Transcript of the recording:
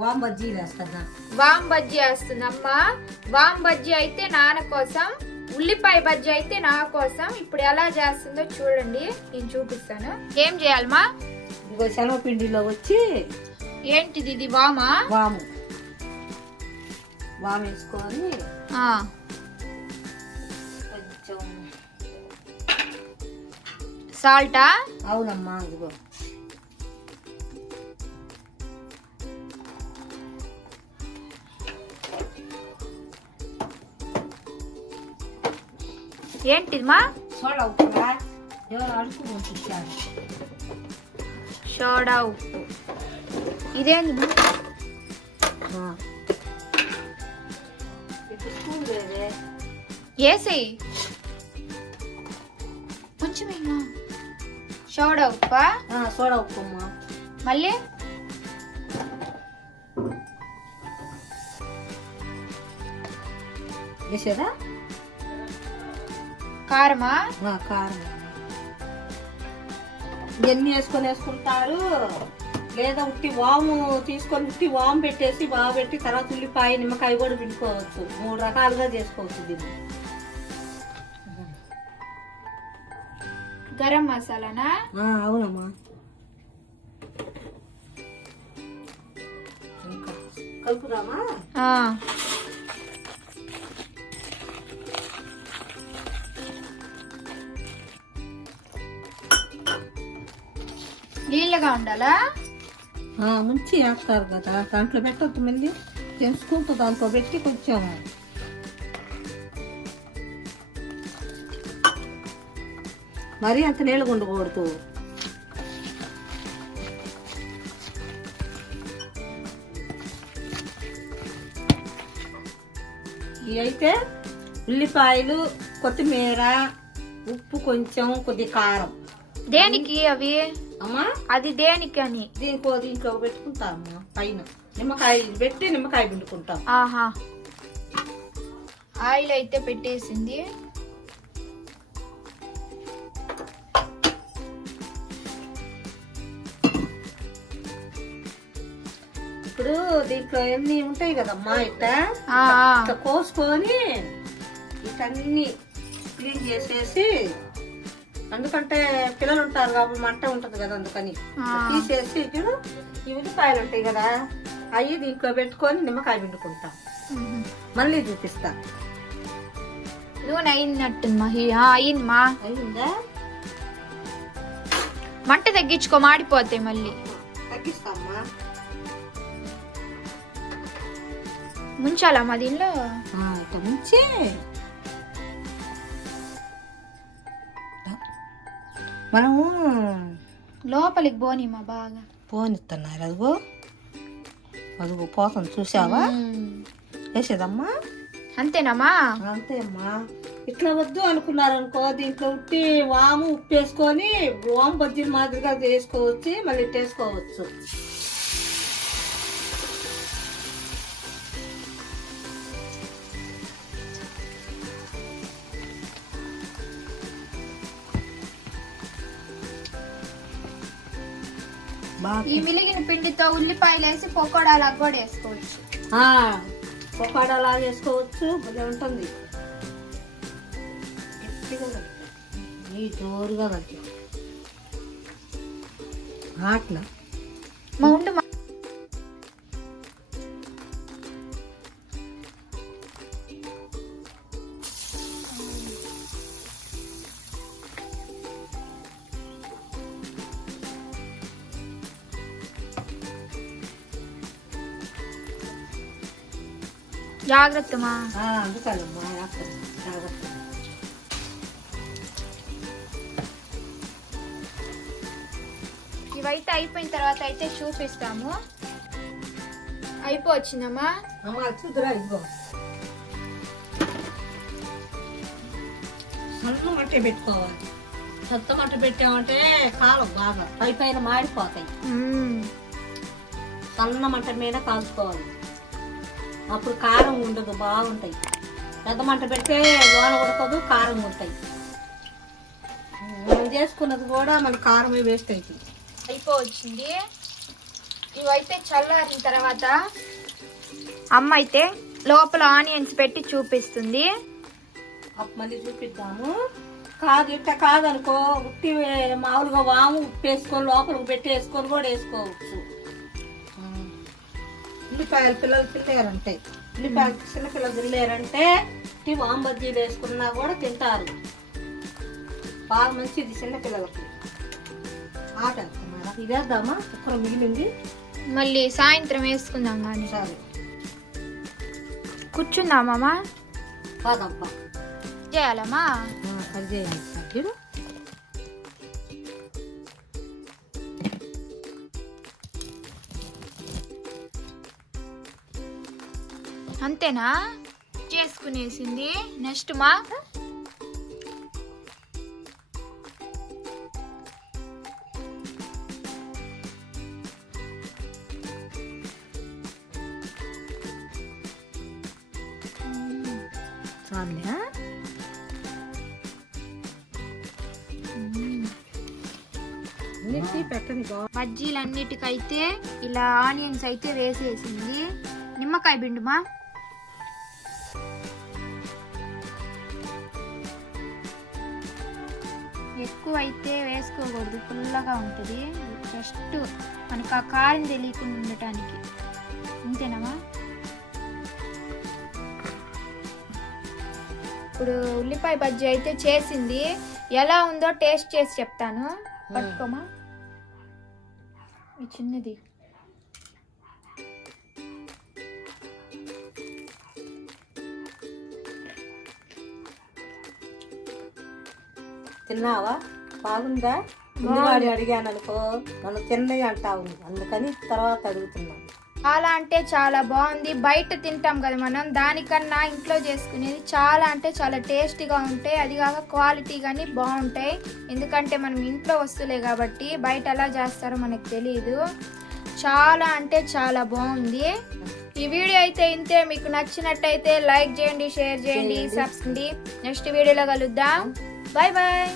వామ్ బజ్జీ వేస్తున్నా. వామ్ బజ్జీ వేస్తుందమ్మా. వామ్ బజ్జీ అయితే నాన్న కోసం, ఉల్లిపాయ బజ్జీ అయితే నా కోసం. ఇప్పుడు ఎలా చేస్తుందో చూడండి, నేను చూపిస్తాను. ఏం చేయాలమ్మా? ఇదిగో శనగపిండిలో వచ్చి ఏంటిది? ఇది వామా? వాము వేసుకొని కొంచెం సాల్టా? అవునమ్మా. ఇదిగో ఏంటిదిమా? సోడా ఉప్పు. ఎవరు అడుగు పంపించారు సోడా ఉప్పు. ఇదేంటి? వేసేయి కొంచెమేనా? సోడా ఉప్పా? సోడా ఉప్పు అమ్మా. మళ్ళీ వేసేదా? కారమా? కారం. ఇవన్నీ వేసుకుంటారు. లేదా ఉట్టి వాము తీసుకొని ఉట్టి వాము పెట్టేసి బాగా పెట్టి తర్వాత ఉల్లిపాయ నిమ్మకాయ కూడా పిండుకోవచ్చు. 3 రకాలుగా చేసుకోవచ్చు దీన్ని. గరం మసాలానా? అవునమ్మా. ఇంకా కలుపుదామా? నీళ్ళగా ఉండాలా? ముంచి వేస్తారు కదా, దాంట్లో పెట్టద్దు. మళ్ళీ తెలుసుకుంటూ దాంట్లో పెట్టి కొంచెం మరీ అంత నీళ్ళగా ఉండకూడదు. ఇవి అయితే ఉల్లిపాయలు, కొత్తిమీర, ఉప్పు, కొంచెం కొద్ది కారం. దేనికి అవి అమ్మా? అది దేనికి అని దీంట్లో పెట్టుకుంటాము. పైన నిమ్మకాయ పెట్టి నిమ్మకాయ పిండుకుంటాం. ఆహా. ఆయిల్ అయితే పెట్టేసింది. ఇప్పుడు దీంట్లో ఎన్ని ఉంటాయి కదమ్మా, ఇట్లా కోసుకొని ఇటన్నీ క్లీన్ చేసేసి, ఎందుకంటే పిల్లలు ఉంటారు కాబట్టి మంట ఉంటది కదా, అందుకని తీసేసి ఇప్పుడు ఈ ఉల్లిపాయలు ఉంటాయి కదా, అవి దీంట్లో పెట్టుకొని నిమ్మకాయ పిండుకుంటాం. మళ్ళీ చూపిస్తా. నూనె అయినట్టుందమ్మా. అయిందమ్మా. అయిందా? మంట తగ్గించుకో, మాడిపోతాయి మళ్ళీ. తగ్గిస్తామ్మా. ముంచాలమ్మా దీనిలో. ముంచి మనము లోపలికి పోనిమ్మా, బాగా పోనిస్తున్నారు. అదిగో పోతుంది, చూసావా? వేసేదమ్మా. అంతేనమ్మా? అంతే అమ్మా. ఇట్లా వద్దు అనుకున్నారనుకో, దీంట్లో ఉట్టి వాము ఉప్పు వేసుకొని వాము బజ్జీల మాదిరిగా చేసుకోవచ్చు, మళ్ళీ వేసుకోవచ్చు. ఈ మిలిగిన పిండితో ఉల్లిపాయలు వేసి పకోడాలా కూడా వేసుకోవచ్చు. పకోడాలా వేసుకోవచ్చు. భలే ఉంటుంది. జోరుగా కలిపి అట్లా ఉండు. జాగ్రత్తమా. అందుకమ్మా జాగ్రత్త. ఇవైతే అయిపోయిన తర్వాత అయితే చూపిస్తాము. అయిపోవచ్చిందమ్మా. చూద్దురా. ఇదిగో సన్న మంట పెట్టుకోవాలి. సత్త మంట పెట్టామంటే కాలం బాగా పైన మాడిపోతాయి. సన్న మంట మీద కాల్చుకోవాలి, అప్పుడు కారం ఉండదు, బాగుంటాయి. పెద్ద మంట పెడితే లోన ఉడకదు, కారం ఉంటాయి. మనం చేసుకున్నది కూడా మన కారమే వేస్ట్ అవుతుంది. అయిపోవచ్చింది. ఇవైతే చల్లారిన తర్వాత అమ్మ అయితే లోపల ఆనియన్స్ పెట్టి చూపిస్తుంది. మళ్ళీ చూపిద్దాము. కాదు ఇట్ట కాదనుకో, ఉట్టి మామూలుగా వాము ఉప్పు వేసుకొని లోపలికి పెట్టి వేసుకొని కూడా వేసుకోవచ్చు. ఉల్లిపాయలు పిల్లలు తినలేరంటే, ఉల్లిపాయలు చిన్నపిల్లలు తినలేరంటే వాము బజ్జీలు వేసుకున్నా కూడా తింటారు. బాగా మంచిది చిన్నపిల్లలకి. ఆట వేస్తున్నారా? ఇది వేద్దామా? కుక్కర మిగిలింది, మళ్ళీ సాయంత్రం వేసుకుందాం. కానీ సరే కూర్చుందామా? కాదబ్బా, చేయాలమ్మా. అది చేయాలి సార్. చూడు అంతేనా చేసుకునేసింది. నెక్స్ట్ మా చాలే. పెట్టండి. బజ్జీలన్నిటికైతే ఇలా ఆనియన్స్ అయితే వేసేసింది. నిమ్మకాయ బిండుమా. ఎక్కువ అయితే వేసుకోకూడదు, పుల్లగా ఉంటుంది. జస్ట్ మనకు ఆ కారం తెలియకుండా ఉండటానికి. అంతేనమ్మా. ఇప్పుడు ఉల్లిపాయ బజ్జీ అయితే చేసింది. ఎలా ఉందో టేస్ట్ చేసి చెప్తాను. పట్టుకోమా ఈ చిన్నది. తిన్నావా? బాగుందా? ముందుగాడి అడిగాను అనుకో, నన్ను తిన్నవి అంటావు, అందుకని తర్వాత అడుగుతున్నాను. చాలా అంటే చాలా బాగుంది. బయట తింటాం కదా మనం, దానికన్నా ఇంట్లో చేసుకునేది చాలా అంటే చాలా టేస్టీగా ఉంటాయి. అది కాక క్వాలిటీ కానీ బాగుంటాయి. ఎందుకంటే మనం ఇంట్లో వస్తువులే కాబట్టి బయట ఎలా చేస్తారో మనకు తెలియదు. చాలా అంటే చాలా బాగుంది. ఈ వీడియో అయితే ఇంతే. మీకు నచ్చినట్టయితే లైక్ చేయండి, షేర్ చేయండి, సబ్స్క్రైబ్. నెక్స్ట్ వీడియోలో కలుద్దాం. Bye bye.